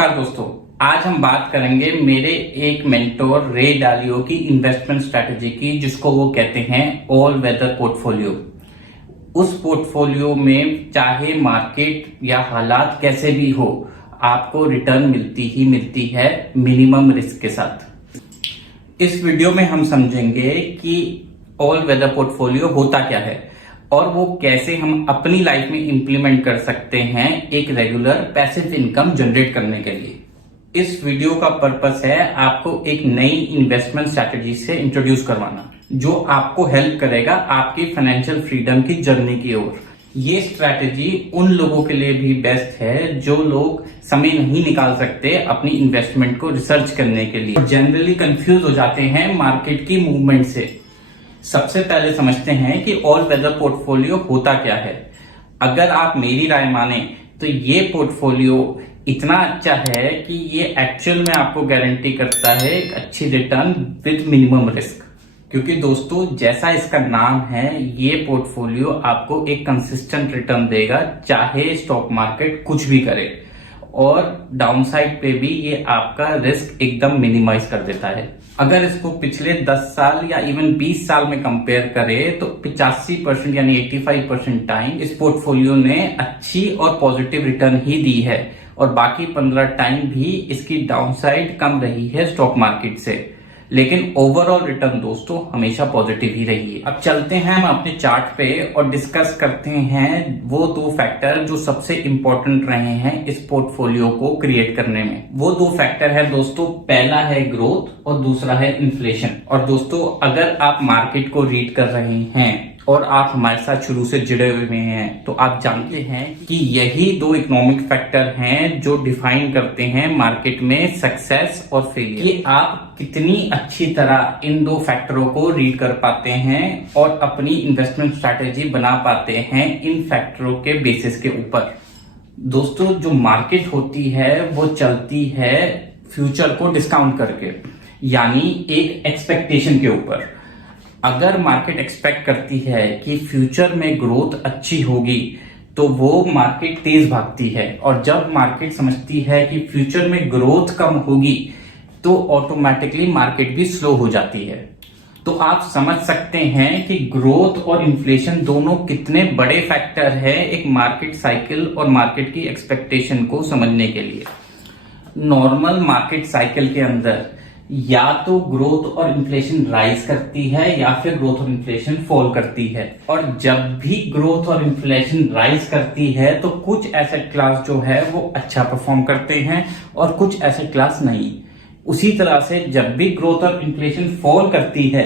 नमस्कार दोस्तों, आज हम बात करेंगे मेरे एक मेंटोर रे डालियो की इन्वेस्टमेंट स्ट्रेटजी की, जिसको वो कहते हैं ऑल वेदर पोर्टफोलियो। उस पोर्टफोलियो में चाहे मार्केट या हालात कैसे भी हो, आपको रिटर्न मिलती ही मिलती है मिनिमम रिस्क के साथ। इस वीडियो में हम समझेंगे कि ऑल वेदर पोर्टफोलियो होता क्या है और वो कैसे हम अपनी लाइफ में इंप्लीमेंट कर सकते हैं एक रेगुलर पैसिव इनकम जनरेट करने के लिए। इस वीडियो का पर्पस है आपको एक नई इन्वेस्टमेंट स्ट्रैटेजी से इंट्रोड्यूस करवाना, जो आपको हेल्प करेगा आपकी फाइनेंशियल फ्रीडम की जर्नी की ओर। ये स्ट्रैटेजी उन लोगों के लिए भी बेस्ट है जो लोग समय नहीं निकाल सकते अपनी इन्वेस्टमेंट को रिसर्च करने के लिए, जनरली कंफ्यूज हो जाते हैं मार्केट की मूवमेंट से। सबसे पहले समझते हैं कि ऑल वेदर पोर्टफोलियो होता क्या है। अगर आप मेरी राय माने तो ये पोर्टफोलियो इतना अच्छा है कि ये एक्चुअल में आपको गारंटी करता है एक अच्छी रिटर्न विद मिनिमम रिस्क। क्योंकि दोस्तों, जैसा इसका नाम है, ये पोर्टफोलियो आपको एक कंसिस्टेंट रिटर्न देगा, चाहे स्टॉक मार्केट कुछ भी करे, और डाउनसाइड पे भी ये आपका रिस्क एकदम मिनिमाइज कर देता है। अगर इसको पिछले 10 साल या इवन 20 साल में कंपेयर करें तो 85% यानी 85% टाइम इस पोर्टफोलियो ने अच्छी और पॉजिटिव रिटर्न ही दी है, और बाकी 15 टाइम भी इसकी डाउनसाइड कम रही है स्टॉक मार्केट से। लेकिन ओवरऑल रिटर्न दोस्तों हमेशा पॉजिटिव ही रही है। अब चलते हैं हम अपने चार्ट पे और डिस्कस करते हैं वो दो फैक्टर जो सबसे इंपॉर्टेंट रहे हैं इस पोर्टफोलियो को क्रिएट करने में। वो दो फैक्टर है दोस्तों, पहला है ग्रोथ और दूसरा है इन्फ्लेशन। और दोस्तों, अगर आप मार्केट को रीड कर रहे हैं और आप हमारे साथ शुरू से जुड़े हुए हैं तो आप जानते हैं कि यही दो इकोनॉमिक फैक्टर हैं जो डिफाइन करते हैं मार्केट में सक्सेस और फेलियर। कि आप कितनी अच्छी तरह इन दो फैक्टरों को रीड कर पाते हैं और अपनी इन्वेस्टमेंट स्ट्रैटेजी बना पाते हैं इन फैक्टरों के बेसिस के ऊपर। दोस्तों, जो मार्केट होती है वो चलती है फ्यूचर को डिस्काउंट करके, यानी एक एक्सपेक्टेशन के ऊपर। अगर मार्केट एक्सपेक्ट करती है कि फ्यूचर में ग्रोथ अच्छी होगी तो वो मार्केट तेज भागती है, और जब मार्केट समझती है कि फ्यूचर में ग्रोथ कम होगी तो ऑटोमेटिकली मार्केट भी स्लो हो जाती है। तो आप समझ सकते हैं कि ग्रोथ और इन्फ्लेशन दोनों कितने बड़े फैक्टर है एक मार्केट साइकिल और मार्केट की एक्सपेक्टेशन को समझने के लिए। नॉर्मल मार्केट साइकिल के अंदर या तो ग्रोथ और इन्फ्लेशन राइज करती है या फिर ग्रोथ और इन्फ्लेशन फॉल करती है। और जब भी ग्रोथ और इन्फ्लेशन राइज करती है तो कुछ एसेट क्लास जो है वो अच्छा परफॉर्म करते हैं और कुछ एसेट क्लास नहीं। उसी तरह से जब भी ग्रोथ और इन्फ्लेशन फॉल करती है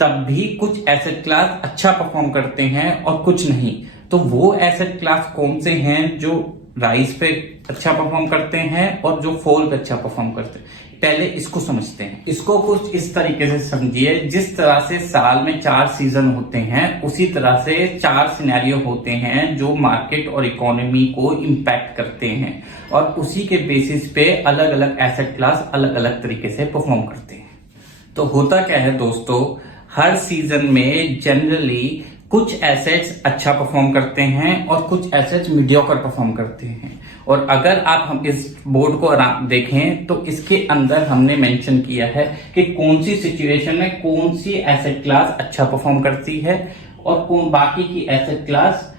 तब भी कुछ एसेट क्लास अच्छा परफॉर्म करते हैं और कुछ नहीं। तो वो एसेट क्लास कौन से हैं जो राइज पे अच्छा परफॉर्म करते हैं और जो फॉल पे अच्छा परफॉर्म करते हैं, पहले इसको समझते हैं। इसको कुछ इस तरीके से समझिए, जिस तरह से साल में 4 सीजन होते हैं उसी तरह से 4 सिनेरियो होते हैं जो मार्केट और इकोनॉमी को इम्पैक्ट करते हैं, और उसी के बेसिस पे अलग अलग एसेट क्लास अलग अलग तरीके से परफॉर्म करते हैं। तो होता क्या है दोस्तों, हर सीजन में जनरली कुछ एसेट्स अच्छा परफॉर्म करते हैं और कुछ एसेट्स मीडियोकर परफॉर्म करते हैं। और अगर आप हम इस बोर्ड को देखें तो इसके अंदर हमने मेंशन किया है कि कौन सी सिचुएशन में कौन सी एसेट क्लास अच्छा परफॉर्म करती है और कौन बाकी की एसेट क्लास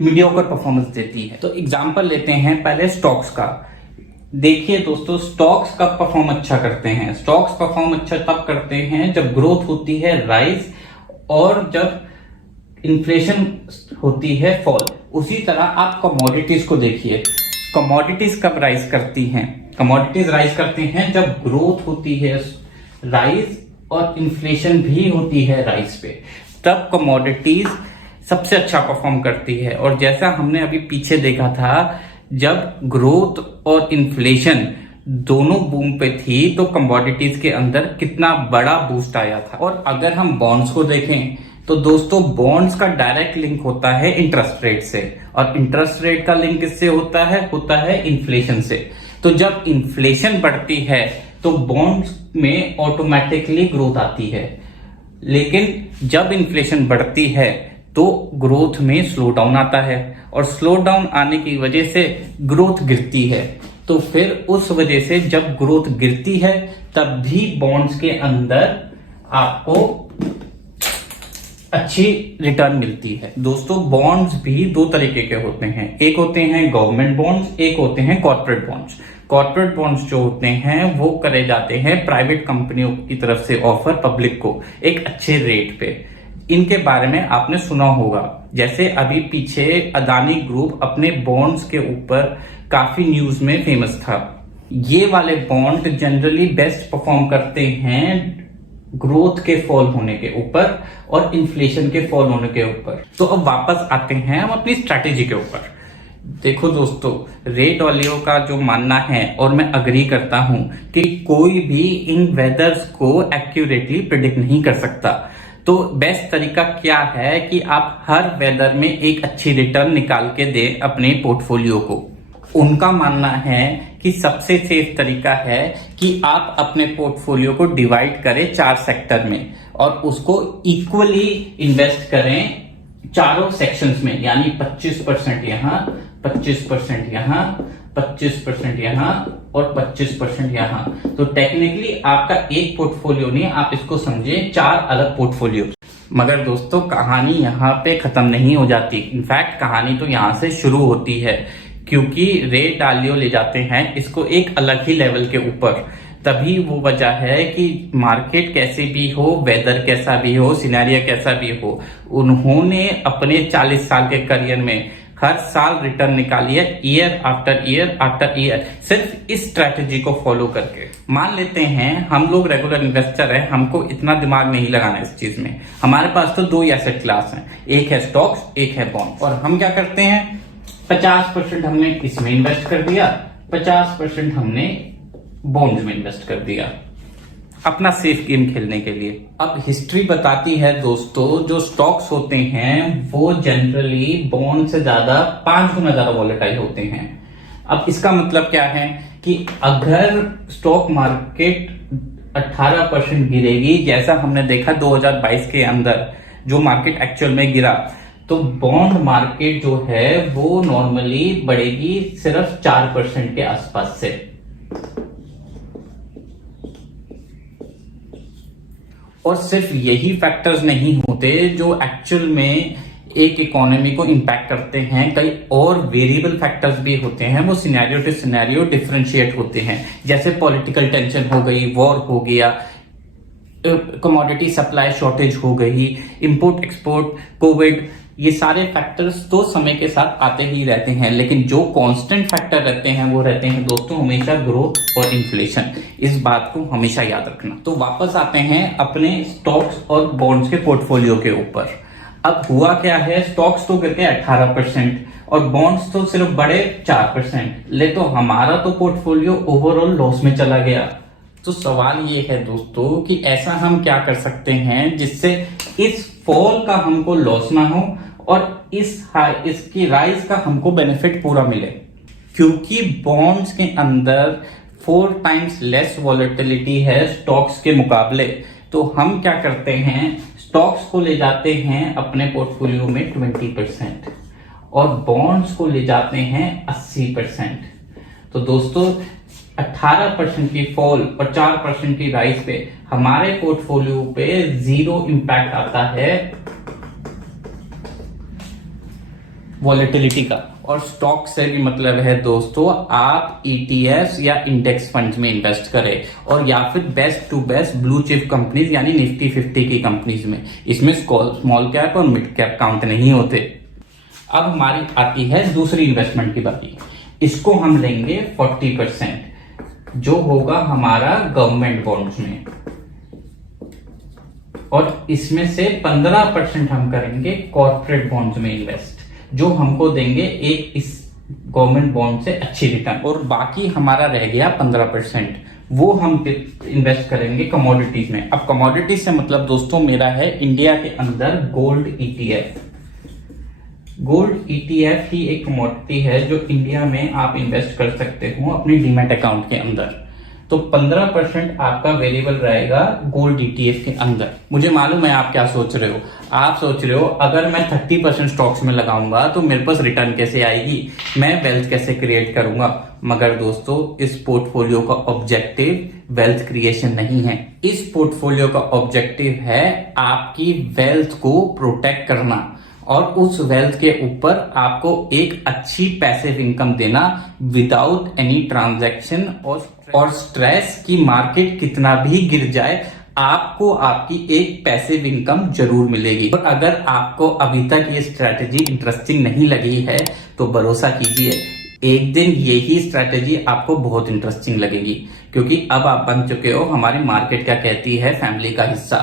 मीडियोकर परफॉर्मेंस देती है। तो एग्जांपल लेते हैं पहले स्टॉक्स का। देखिए दोस्तों, स्टॉक्स कब परफॉर्म अच्छा करते हैं? स्टॉक्स परफॉर्म अच्छा तब करते हैं जब ग्रोथ होती है राइज और जब इन्फ्लेशन होती है फॉल। उसी तरह आप कमोडिटीज को देखिए, कमोडिटीज कब राइज करती हैं? कमोडिटीज राइज करते हैं जब ग्रोथ होती है राइज और इन्फ्लेशन भी होती है राइज पे, तब कमोडिटीज सबसे अच्छा परफॉर्म करती है। और जैसा हमने अभी पीछे देखा था, जब ग्रोथ और इन्फ्लेशन दोनों बूम पे थी तो कमोडिटीज के अंदर कितना बड़ा बूस्ट आया था। और अगर हम बॉन्ड्स को देखें तो दोस्तों, बॉन्ड्स का डायरेक्ट लिंक होता है इंटरेस्ट रेट से, और इंटरेस्ट रेट का लिंक किससे होता है इन्फ्लेशन से। तो जब इन्फ्लेशन बढ़ती है तो बॉन्ड्स में ऑटोमेटिकली ग्रोथ आती है, लेकिन जब इन्फ्लेशन बढ़ती है तो ग्रोथ में स्लो डाउन आता है, और स्लो डाउन आने की वजह से ग्रोथ गिरती है। तो फिर उस वजह से जब ग्रोथ गिरती है तब भी बॉन्ड्स के अंदर आपको अच्छी रिटर्न मिलती है। दोस्तों बॉन्ड्स भी दो तरीके के होते हैं, एक होते हैं गवर्नमेंट बॉन्ड्स, एक होते हैं कॉर्पोरेट बॉन्ड्स। कॉर्पोरेट बॉन्ड्स जो होते हैं वो करे जाते हैं प्राइवेट कंपनियों की तरफ से ऑफर पब्लिक को एक अच्छे रेट पे। इनके बारे में आपने सुना होगा, जैसे अभी पीछे अदानी ग्रुप अपने बॉन्ड्स के ऊपर काफी न्यूज में फेमस था। ये वाले बॉन्ड जनरली बेस्ट परफॉर्म करते हैं ग्रोथ के फॉल होने के ऊपर और इन्फ्लेशन के फॉल होने के ऊपर। तो अब वापस आते हैं हम अपनी स्ट्रैटेजी के ऊपर। देखो दोस्तों, रे डालियो का जो मानना है और मैं अग्री करता हूं कि कोई भी इन वेदर्स को एक्यूरेटली प्रिडिक्ट नहीं कर सकता। तो बेस्ट तरीका क्या है कि आप हर वेदर में एक अच्छी रिटर्न निकाल के दें अपने पोर्टफोलियो को। उनका मानना है कि सबसे सेफ तरीका है कि आप अपने पोर्टफोलियो को डिवाइड करें 4 सेक्टर में और उसको इक्वली इन्वेस्ट करें चारों सेक्शंस में, यानी 25% यहां, 25% यहां, 25% यहां और 25% यहां। तो टेक्निकली आपका एक पोर्टफोलियो नहीं, आप इसको समझे 4 अलग पोर्टफोलियो। मगर दोस्तों कहानी यहाँ पे खत्म नहीं हो जाती। इनफैक्ट कहानी तो यहां से शुरू होती है, क्योंकि रे डालियो ले जाते हैं इसको एक अलग ही लेवल के ऊपर। तभी वो वजह है कि मार्केट कैसे भी हो, वेदर कैसा भी हो, सिनेरियो कैसा भी हो, उन्होंने अपने 40 साल के करियर में हर साल रिटर्न निकाली है, year after year after year, सिर्फ इस स्ट्रैटेजी को फॉलो करके। मान लेते हैं हम लोग रेगुलर इन्वेस्टर हैं, हमको इतना दिमाग नहीं लगाना इस चीज में। हमारे पास तो 2 एसेट क्लास हैं, एक है स्टॉक्स, एक है बॉन्ड। और हम क्या करते हैं, 50% हमने इसमें इन्वेस्ट कर दिया, 50% हमने बॉन्ड्स में इन्वेस्ट कर दिया अपना सेफ गेम खेलने के लिए। अब हिस्ट्री बताती है दोस्तों, जो स्टॉक्स होते हैं वो जनरली बॉन्ड से ज्यादा 5 गुना ज्यादा वॉलेटाइल होते हैं। अब इसका मतलब क्या है कि अगर स्टॉक मार्केट 18% गिरेगी, जैसा हमने देखा 2022 के अंदर जो मार्केट एक्चुअल में गिरा, तो बॉन्ड मार्केट जो है वो नॉर्मली बढ़ेगी सिर्फ 4% के आसपास से। और सिर्फ यही फैक्टर्स नहीं होते जो एक्चुअल में एक इकोनॉमी को इंपैक्ट करते हैं, कई और वेरिएबल फैक्टर्स भी होते हैं, वो सिनेरियो टू सिनेरियो डिफरेंशिएट होते हैं। जैसे पॉलिटिकल टेंशन हो गई, वॉर हो गया, कमोडिटी सप्लाई शॉर्टेज हो गई, इंपोर्ट एक्सपोर्ट, कोविड, ये सारे फैक्टर्स तो समय के साथ आते ही रहते हैं, लेकिन जो कांस्टेंट फैक्टर रहते हैं वो रहते हैं दोस्तों हमेशा ग्रोथ और इन्फ्लेशन। इस बात को हमेशा याद रखना। तो वापस आते हैं अपने स्टॉक्स और बॉन्ड्स के पोर्टफोलियो के ऊपर। अब हुआ क्या है, स्टॉक्स तो गिर गए 18% और बॉन्ड्स तो सिर्फ बढ़े 4%, ले तो हमारा तो पोर्टफोलियो ओवरऑल लॉस में चला गया। तो सवाल ये है दोस्तों कि ऐसा हम क्या कर सकते हैं जिससे इस फॉल का हमको लॉस ना हो और इसकी राइज का हमको बेनिफिट पूरा मिले। क्योंकि बॉन्ड्स के अंदर 4 टाइम्स लेस वॉलेटिलिटी है स्टॉक्स के मुकाबले, तो हम क्या करते हैं, स्टॉक्स को ले जाते हैं अपने पोर्टफोलियो में 20% और बॉन्ड्स को ले जाते हैं 80%। तो दोस्तों 18% की फॉल और 4% की राइज पे हमारे पोर्टफोलियो पे 0 इंपैक्ट आता है वॉलेटिलिटी का। और स्टॉक से भी मतलब है दोस्तों आप ईटीएफ या इंडेक्स फंड्स में इन्वेस्ट करें, और या फिर best to best blue chip companies यानी निफ्टी 50 की कंपनीज में। इसमें स्मॉल कैप और मिड कैप काउंट नहीं होते। अब हमारी आती है दूसरी इन्वेस्टमेंट की बारी। इसको हम लेंगे 40%, जो होगा हमारा गवर्नमेंट बॉन्ड्स में, और इसमें से 15% हम करेंगे कॉर्पोरेट बॉन्ड्स में इन्वेस्ट, जो हमको देंगे एक इस गवर्नमेंट बॉन्ड से अच्छी रिटर्न। और बाकी हमारा रह गया 15%, वो हम इन्वेस्ट करेंगे कमोडिटीज में। अब कमोडिटीज से मतलब दोस्तों मेरा है इंडिया के अंदर गोल्ड ईटीएफ। गोल्ड ईटीएफ ही एक कमोडिटी है जो इंडिया में आप इन्वेस्ट कर सकते हो अपनी डीमैट अकाउंट के अंदर। तो 15% आपका वेरिएबल रहेगा गोल्ड ETF के अंदर। मुझे मालूम है आप क्या सोच रहे हो, आप सोच रहे हो अगर मैं 30% स्टॉक्स में लगाऊंगा तो मेरे पास रिटर्न कैसे आएगी, मैं वेल्थ कैसे क्रिएट करूंगा। मगर दोस्तों, इस पोर्टफोलियो का ऑब्जेक्टिव वेल्थ क्रिएशन नहीं है। इस पोर्टफोलियो का ऑब्जेक्टिव है आपकी वेल्थ को प्रोटेक्ट करना और उस वेल्थ के ऊपर आपको एक अच्छी पैसिव इनकम देना विदाउट एनी ट्रांजैक्शन और स्ट्रेस की मार्केट कितना भी गिर जाए आपको आपकी एक पैसिव इनकम जरूर मिलेगी। और अगर आपको अभी तक ये स्ट्रेटेजी इंटरेस्टिंग नहीं लगी है तो भरोसा कीजिए, एक दिन यही स्ट्रेटेजी आपको बहुत इंटरेस्टिंग लगेगी, क्योंकि अब आप बन चुके हो हमारी मार्केट क्या कहती है फैमिली का हिस्सा।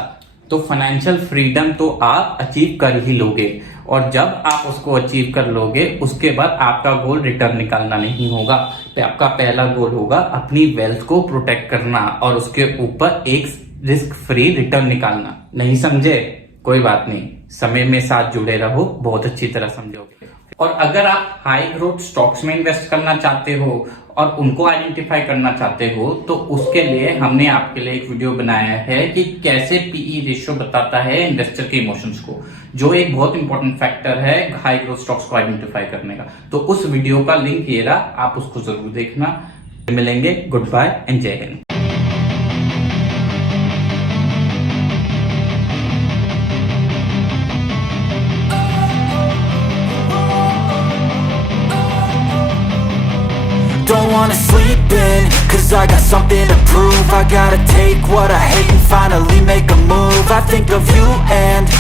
तो फाइनेंशियल फ्रीडम तो आप अचीव कर ही लोगे, और जब आप उसको अचीव कर लोगे उसके बाद आपका गोल रिटर्न निकालना नहीं होगा। तो आपका पहला गोल होगा अपनी वेल्थ को प्रोटेक्ट करना और उसके ऊपर एक रिस्क फ्री रिटर्न निकालना। नहीं समझे? कोई बात नहीं, समय में साथ जुड़े रहो, बहुत अच्छी तरह समझोगे। और अगर आप हाई ग्रोथ स्टॉक्स में इन्वेस्ट करना चाहते हो और उनको आइडेंटिफाई करना चाहते हो तो उसके लिए हमने आपके लिए एक वीडियो बनाया है कि कैसे पीई रेशियो बताता है इन्वेस्टर के इमोशंस को, जो एक बहुत इंपॉर्टेंट फैक्टर है हाई ग्रोथ स्टॉक्स को आइडेंटिफाई करने का। तो उस वीडियो का लिंक ये रहा, आप उसको जरूर देखना। मिलेंगे, गुड बाय एंड जय Hind. Don't wanna sleep in, cause I got something to prove. I gotta take what I hate and finally make a move. I think of you and